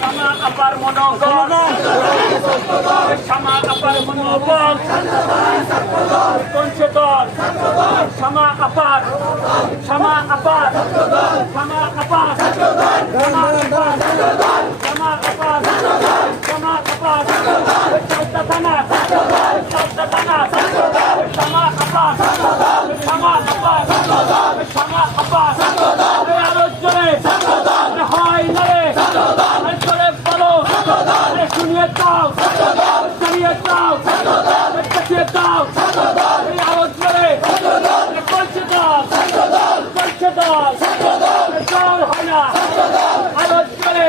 শামা আপার মনোবল, শামা আপার মনোবল, কোনছে দল? শামা আপার, শামা আপার, শামা আপার, শামা আপার, শামা আপার, শামা আপার, চৌদ্দা থানা, চৌদ্দা থানা, শামা আপার, শামা আপার, শামা আপার, আরো জোরে হয় না রে, জোরে বলো, শুনিয়ে দাও, শুনিয়ে দাও, দেখিয়ে দাও, আরো জোরে বলছে দল, বলছে দল, দল হয় না, আরো জোরে,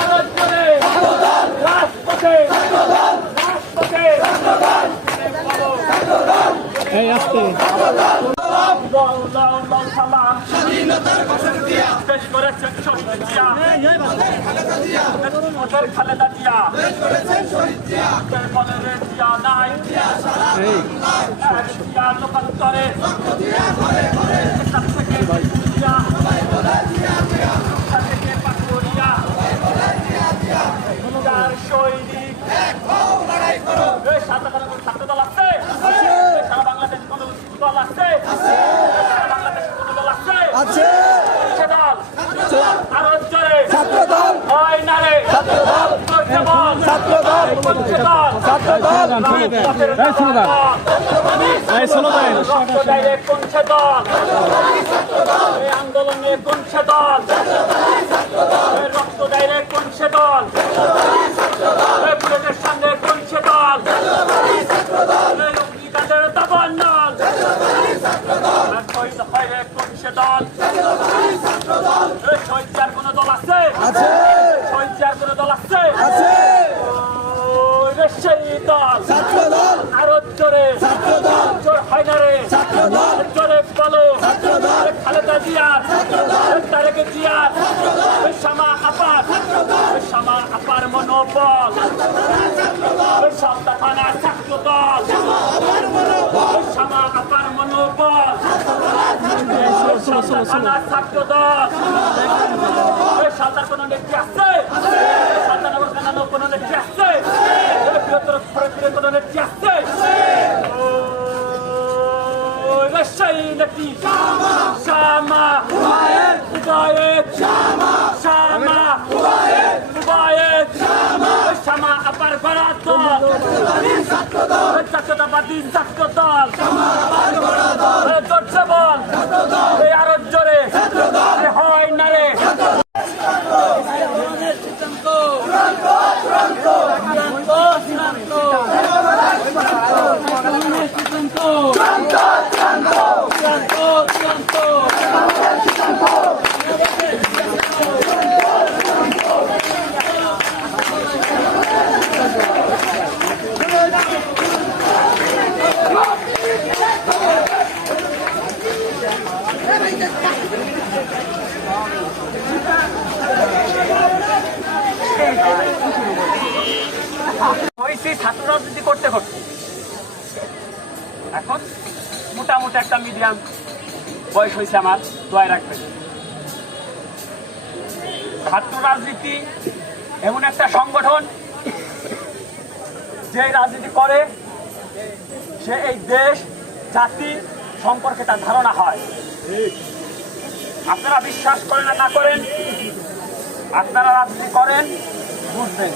আরো জোরে, রাজপথে, রাজপথে, এই আসতে দেশ করেছেন শহীদ জিয়া, ওদের খালেদা জিয়া, বলে রে জিয়া নাই, জিয়া লোকান্তরে জিয়া থেকে পাকুড়িয়া সৈনিক সারা ছাত্র দল আছে, সারা বাংলাদেশ কোন দল আছে, সারা বাংলাদেশ কোন দল আছে, আরো জোরে ছাত্রদল হয় না রে, ছাত্রদল ছাত্রদল ছাত্রদল কোনছে দল, এই আন্দোলনে কোনছে দল, রক্ত ডাইরে কোনছে দল, বুলেটের সামনে কোনছে দল, তাদের দাবার নল, শহীদ হয় রে কোনছে দল, শহীদ যার কোন দল আছে, শহীদ যার কোন দল আছে, সেই দল আরো জোরে, জোর হয় না রে, জোরে বলো, খালেদা জিয়া, তারেক জিয়া, শামা আপার, শামা আপার মনোবল, সপ্তাহ থানা ছাত্র দল, শামা আপার মনোবল, সপ্তাহ থানা ছাত্র দল, সালতার কোন নেত্রী আছে, সালতানগর থানার কোন নেত্রী আছে, বৃহত্তর ফরিদপুরের কোন নেত্রী আছে, সেই নেত্রী শামা উবায়েদ, শামা উবায়েদ, শামা আপার বড় দল, জাতীয়তাবাদী ছাত্র দল, জোরছে বল, আরো জোরে হয় না রে, ছাত্র রাজনীতি করতে করতে এখন মোটামুটি একটা মিডিয়াম বয়স হয়েছে আমার, দোয়ায় রাখবেন। ছাত্র রাজনীতি এমন একটা সংগঠন যে রাজনীতি করে সে এই দেশ জাতি সম্পর্কে তার ধারণা হয়। আপনারা বিশ্বাস করেন না করেন, আপনারা রাজনীতি করেন বুঝবেন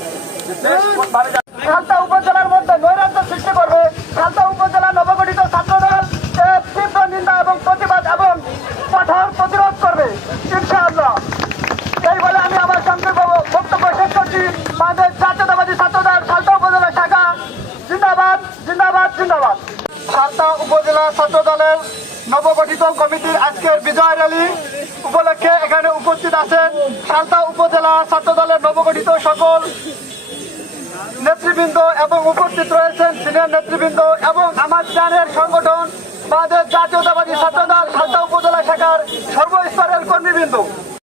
যে দেশ কোনভাবে খালতা উপজেলার মধ্যে নৈরাজ্য সৃষ্টি করবে। খালতা উপজেলা নবগঠিত ছাত্রদল তীব্র নিন্দা এবং প্রতিবাদ এবং কঠোর প্রতিরোধ করবে ইনশাআল্লাহ। এই বলে আমি আমার সংক্ষিপ্ত বক্তব্য শেষ করছি। আমাদের জাতীয়তাবাদী ছাত্রদল খালতা উপজেলা শাখা জিন্দাবাদ, জিন্দাবাদ, জিন্দাবাদ। খালতা উপজেলা ছাত্রদলের নবগঠিত কমিটির আজকের বিজয় র্যালি উপলক্ষে এখানে উপস্থিত আছেন খালতা উপজেলা ছাত্রদলের নবগঠিত সকল নেতৃবৃন্দ এবং উপস্থিত রয়েছেন সিনিয়র নেতৃবৃন্দ এবং আমার প্রাণের সংগঠন বাংলাদেশ জাতীয়তাবাদী ছাত্রদল খালতা উপজেলা শাখার সর্বস্তরের কর্মীবৃন্দ।